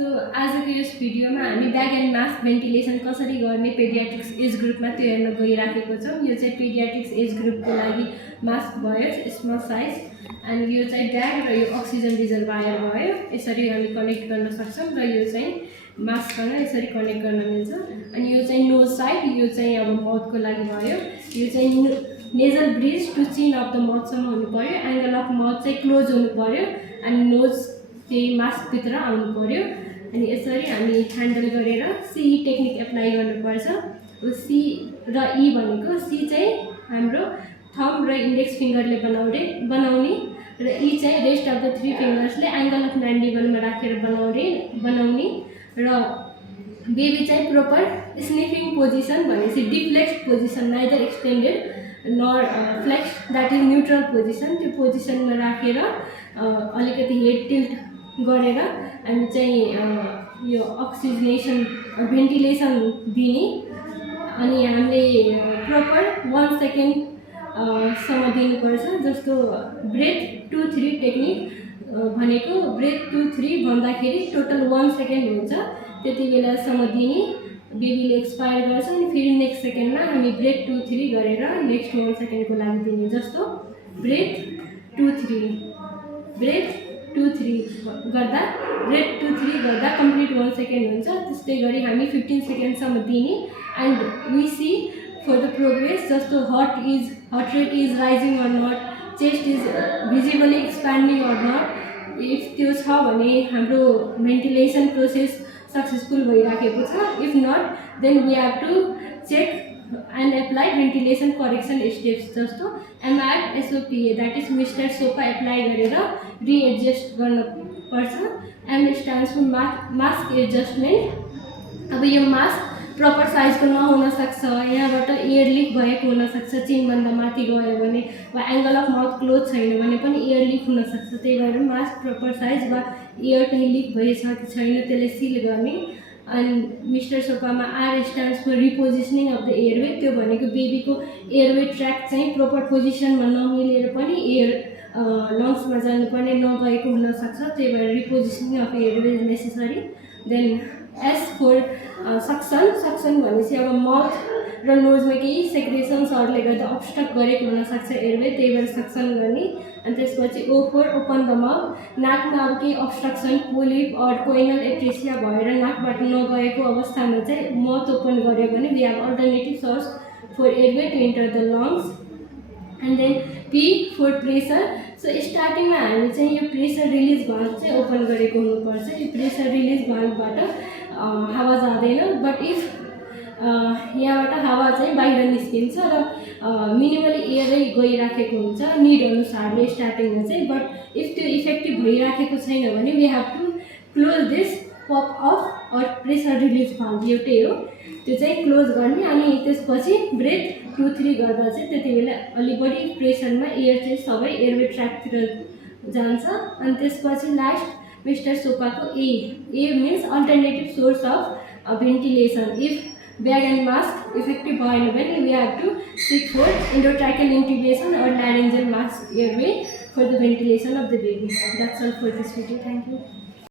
So आजको यस भिडियोमा हामी ब्याग एन्ड मास्क भेन्टिलेसन कसरी गर्ने पेडियाट्रिक्स एज ग्रुपमा त्यो हेर्न गइराखेको छौँ। यो चाहिँ पेडियाट्रिक्स एज ग्रुपको लागि मास्क भयो स्मल साइज अनि यो चाहिँ ब्याग र यो अक्सिजन रिजर्भायर भयो। यसरी हामी कनेक्ट गर्न सक्छौँ र यो चाहिँ मास्कसँग यसरी कनेक्ट गर्न मिल्छ। अनि यो चाहिँ नोज साइड, यो चाहिँ अब माउथको लागि भयो। यो चाहिँ नेजल ब्रिज टु चिन अफ द माउथसम्म हुनु पर्यो। एङ्गल अफ माउथ चाहिँ क्लोज हुनु पर्यो अनि नोज चाहिँ मास्कभित्र आउनु पर्यो। अनि यसरी हामी ह्यान्डल गरेर सी टेक्निक एप्लाई गर्नुपर्छ। सी र ई भनेको सी चाहिँ हाम्रो थम्ब र इन्डेक्स फिङ्गरले बनाउने र ई चाहिँ रेस्ट अफ द 3 फिङ्गर्सले एङ्गल अफ म्यान्डिबलमा राखेर बनाउने र बेबी चाहिँ प्रोपर स्निफिङ पोजिसन भनेपछि deflexed position, neither extended nor flex, that is neutral position. त्यो पोजिसनमा राखेर अलिकति हेड टिल्ट गरेर हामी चाहिँ यो अक्सिजनेसन भेन्टिलेसन दिने। अनि हामीले प्रपर 1 सेकेन्डसम्म दिनुपर्छ। जस्तो ब्रेथ 2-3 टेक्निक भनेको ब्रेथ 2-3 भन्दाखेरि टोटल 1 सेकेन्ड हुन्छ। त्यति बेलासम्म दिने, बेबीले एक्सपायर गर्छ अनि फेरि नेक्स्ट सेकेन्डमा हामी ब्रेथ 2-3 गरेर नेक्स्ट 1 सेकेन्डको लागि दिने। जस्तो ब्रेथ 2-3 गर्दा कम्प्लिट 1 सेकेन्ड हुन्छ। त्यस्तै गरी हामी 15 सेकेन्डसम्म दिने। And we see for the progress, जस्तो heart rate is rising or not, chest is visibly expanding or not. If त्यो छ भने हाम्रो भेन्टिलेसन प्रोसेस सक्सेसफुल भइराखेको छ। If not then we have to check and apply ventilation correction steps. जस्तो MR SOPA, that is mister SOPA apply गरेर readjust गर्नुपर्छ। M stands for mask adjustment. अब यो मास्क प्रपर साइजको नहुनसक्छ, यहाँबाट एयर लिक भएको हुनसक्छ, चिनभन्दा माथि गयो भने, वा एङ्गल अफ माउथ क्लोज छैन भने पनि एयर लिक हुनसक्छ। त्यही भएर मास्क प्रपर साइज वा एयर कहीँ लिक भएछ कि छैन त्यसले सिल गर्ने। अनि मिस्टर सोपामा R stands for repositioning of the airway. त्यो भनेको बेबीको एयरवे ट्र्याक चाहिँ प्रपर पोजिसनमा नमिलेर पनि एयर लङ्समा जानुपर्ने नगएको हुनसक्छ। त्यही भएर repositioning of airway is necessary. Then S for suction भनेपछि अब माउथ र नोजमा केही सेक्रेसन्सहरूले गर्दा अब्स्ट्रक्ट गरेको हुनसक्छ एयरवे, त्यही भएर सक्सन गर्ने। अनि त्यसपछि O for open the mouth. नाकमा अब केही obstruction, polyp or choanal atresia भएर नाकबाट नगएको अवस्थामा चाहिँ माउथ ओपन गऱ्यो भने we have alternative source for airway to enter the lungs. And then P for pressure. So स्टार्टिङमा हामी चाहिँ यो प्रेसर रिलिज भाल्भ चाहिँ ओपन गरेको हुनुपर्छ। यो प्रेसर रिलिज भाल्भबाट हावा जाँदैन, बट इफ यहाँबाट हावा चाहिँ बाहिर निस्किन्छ र मिनिमली एयरै गइराखेको हुन्छ निड अनुसारले स्टार्टिङमा चाहिँ। बट इफ त्यो इफेक्टिभ भइराखेको छैन भने we have to close this pop off or pressure release valve, एउटै हो, त्यो चाहिँ क्लोज गर्ने। अनि त्यसपछि ब्रेथ 2-3 गर्दा चाहिँ त्यति बेला अलि बढी प्रेसरमा एयर चाहिँ सबै एयरवे ट्र्याकतिर जान्छ। अनि त्यसपछि लास्ट मिस्टर सोपाको A means alternative source of ventilation. If bag and mask effective भएन भने we have to seek for endotracheal intubation or laryngeal mask airway for the ventilation of the baby. That's all for this video. Thank you.